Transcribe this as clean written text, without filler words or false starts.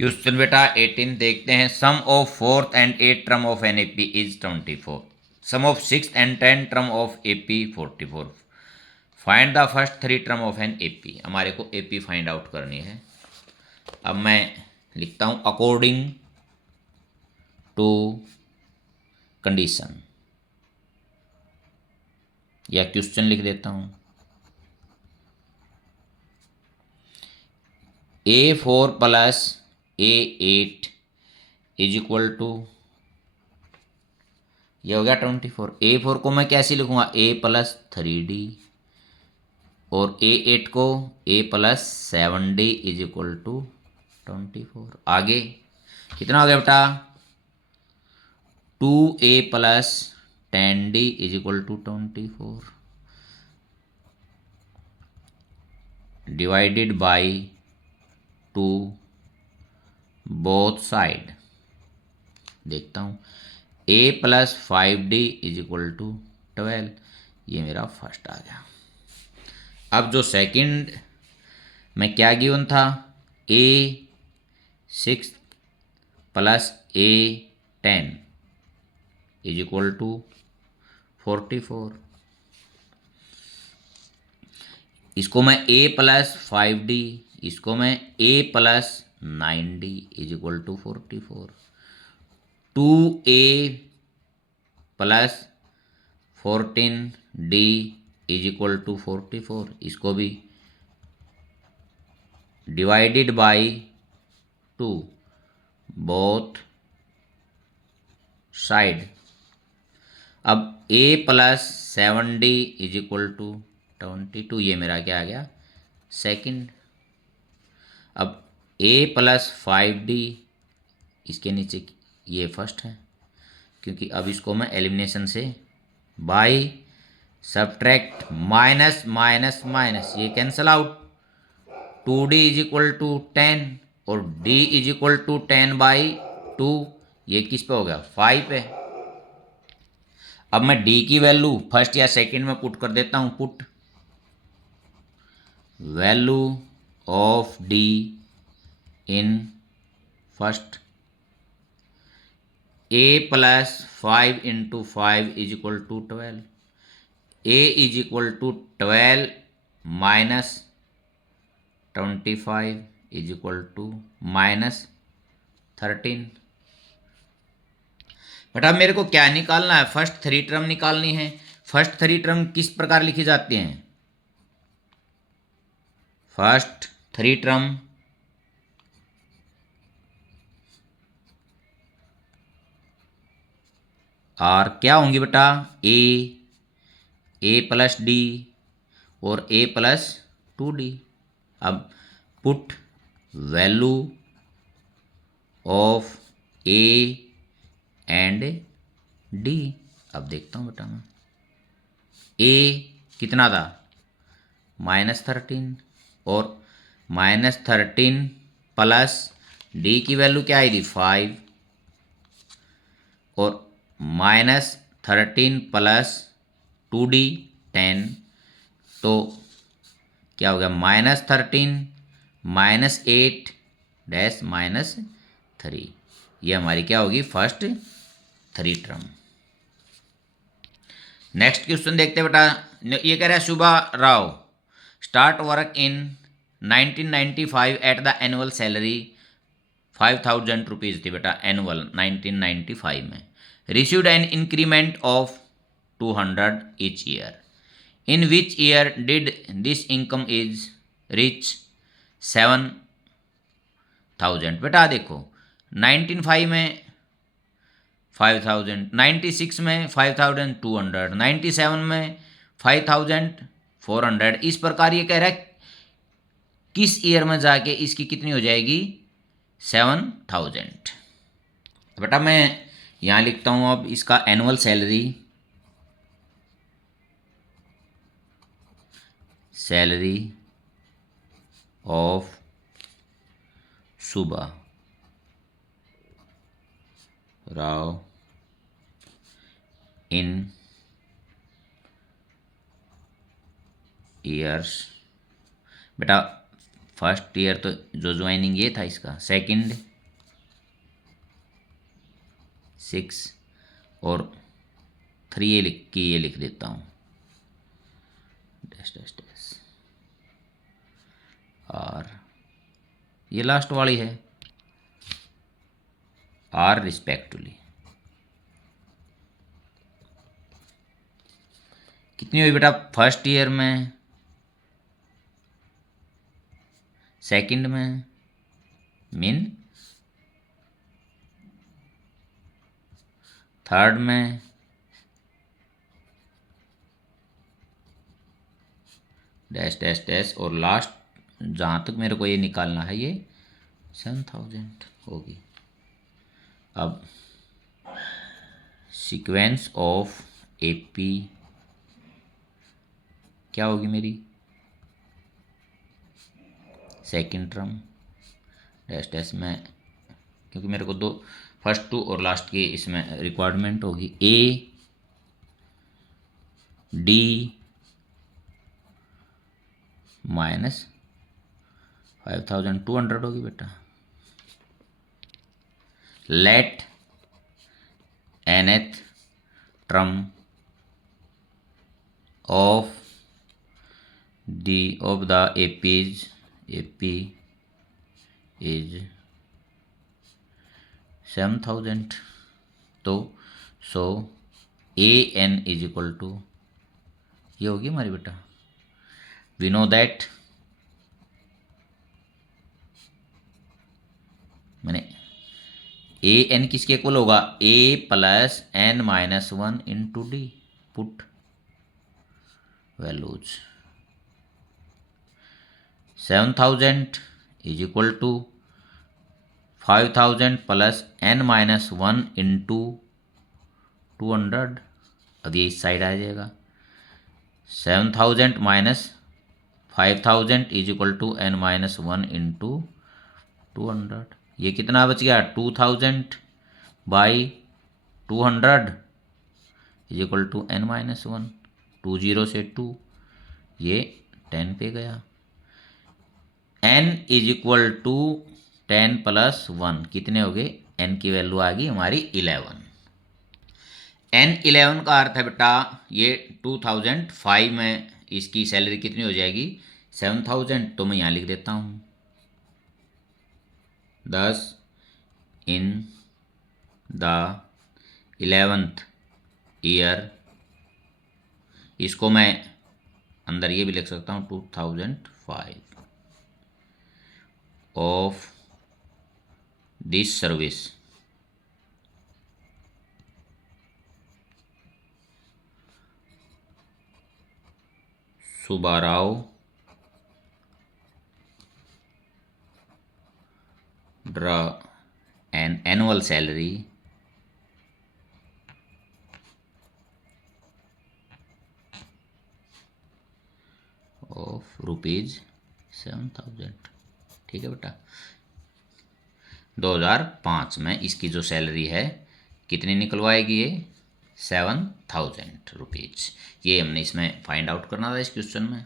Question बेटा 18 देखते हैं। Sum of fourth and eight term of an AP is 24। Sum of six and 10 term of AP 44। Find the first three term of an AP. हमारे को AP find out करनी है। अब मैं लिखता हूं अकॉर्डिंग टू कंडीशन, या question लिख देता हूं। A4 plus A8 is equal to, ये हो गया 24। A4 को मैं कैसे लिखूंगा, A प्लस 3D, और A8 को A plus 7D is equal to 24। आगे कितना हो गया बेटा, 2A plus 10D is equal to 24 divided by 2 both side. देखता हूँ, A plus 5D is equal to 12। ये मेरा फर्स्ट आ गया। अब जो सेकंड में क्या गिवन था, A6 plus A10 is equal to 44। इसको मैं A प्लस 5D, इसको मैं A plus 9D is equal to 44। 2A plus 14D is equal to 44, इसको भी डिवाइडेड बाई 2 बोथ साइड। अब A plus 7D is equal to 22, ये मेरा क्या आ गया, सेकंड। अब A प्लस 5D, इसके नीचे ये फर्स्ट है, क्योंकि अब इसको मैं एलिमिनेशन से by subtract minus minus minus, ये cancel out. 2D is equal to 10 और D is equal to 10 by 2, ये किस पे हो गया, 5 पे। अब मैं D की वैल्यू फर्स्ट या सेकंड में पुट कर देता हूं। Put value of D in first. A plus 5 into 5 is equal to 12। A is equal to 12 minus 25 is equal to minus 13। But अब मेरे को क्या निकालना है, फर्स्ट थ्री टर्म निकालनी है। फर्स्ट थ्री टर्म किस प्रकार लिखी जाती हैं, फर्स्ट थ्री टर्म और क्या होंगी बेटा, A प्लस D और A प्लस 2D। अब put value of A and D। अब देखता हूँ बेटा मैं, A कितना था, -13, और -13 प्लस D की वैल्यू क्या आई थी, 5, और -13 प्लस 2D 10, तो क्या हो गया, -13 -8 डैश -3। ये हमारी क्या होगी, first three term. Next question देखते हैं बेटा। ये कह रहा है Shubha Rao start work in 1995 at the annual salary 5000 rupees थी बेटा, एनुअल 1995 में। Received an increment of 200 each year. In which year did this income is reach 7000। बेटा देखो, 1995 में 5000, 96 में 5200, 97 में 5400। इस प्रकार ये कह रहा है किस ईयर में जाके इसकी कितनी हो जाएगी, 7000। बेटा मैं यहाँ लिखता हूँ अब इसका annual salary of Shubha Rao in years. बेटा फर्स्ट ईयर तो जो ज्वाइनिंग ये था इसका, सेकंड 6 और 3 ये लिख देता हूँ, डैश डैश डैश, और ये लास्ट वाली है आर रिस्पेक्टिवली। कितनी हुई बेटा फर्स्ट ईयर में, सेकंड में, मीन थर्ड में, डैश डैश डैश, और लास्ट जहाँ तक मेरे को ये निकालना है ये 7000 होगी। अब सीक्वेंस ऑफ एपी क्या होगी मेरी, सेकंड टर्म, डैश डैश में, क्योंकि मेरे को दो फर्स्ट टू और लास्ट की इसमें रिक्वायरमेंट होगी, ए डी माइनस 5200 होगी बेटा। Let nth term of the AP is 7000, तो so AN is equal to ये होगी हमारी बेटा, वी नो दैट, मैंने AN किसके इक्वल होगा, A plus N minus 1 into D, put values 7000 is equal to 5000 plus N minus 1 into 200, अब ये इस साइड आ जाएगा, 7000 minus 5000 is equal to N minus 1 into 200, ये कितना बच गया 2000 by 200 is equal to N minus 1, 20 से 2, ये 10 पे गया, N is equal to 10 plus 1 कितने हो गए, N की वैल्यू आ गई हमारी 11। N11 का अर्थ है बेटा ये 2005 में इसकी सैलरी कितनी हो जाएगी 7000, तो मैं यहाँ लिख देता हूँ 10 इन द 11th ईयर, इसको मैं अंदर ये भी लिख सकता हूँ 2005 of this service Subbarao draw an annual salary of ₹7000, ठीक है बेटा। 2005 में इसकी जो सैलरी है कितनी निकलवाएगी ये ₹7000, ये हमने इसमें फाइंड आउट करना था इस क्वेश्चन में।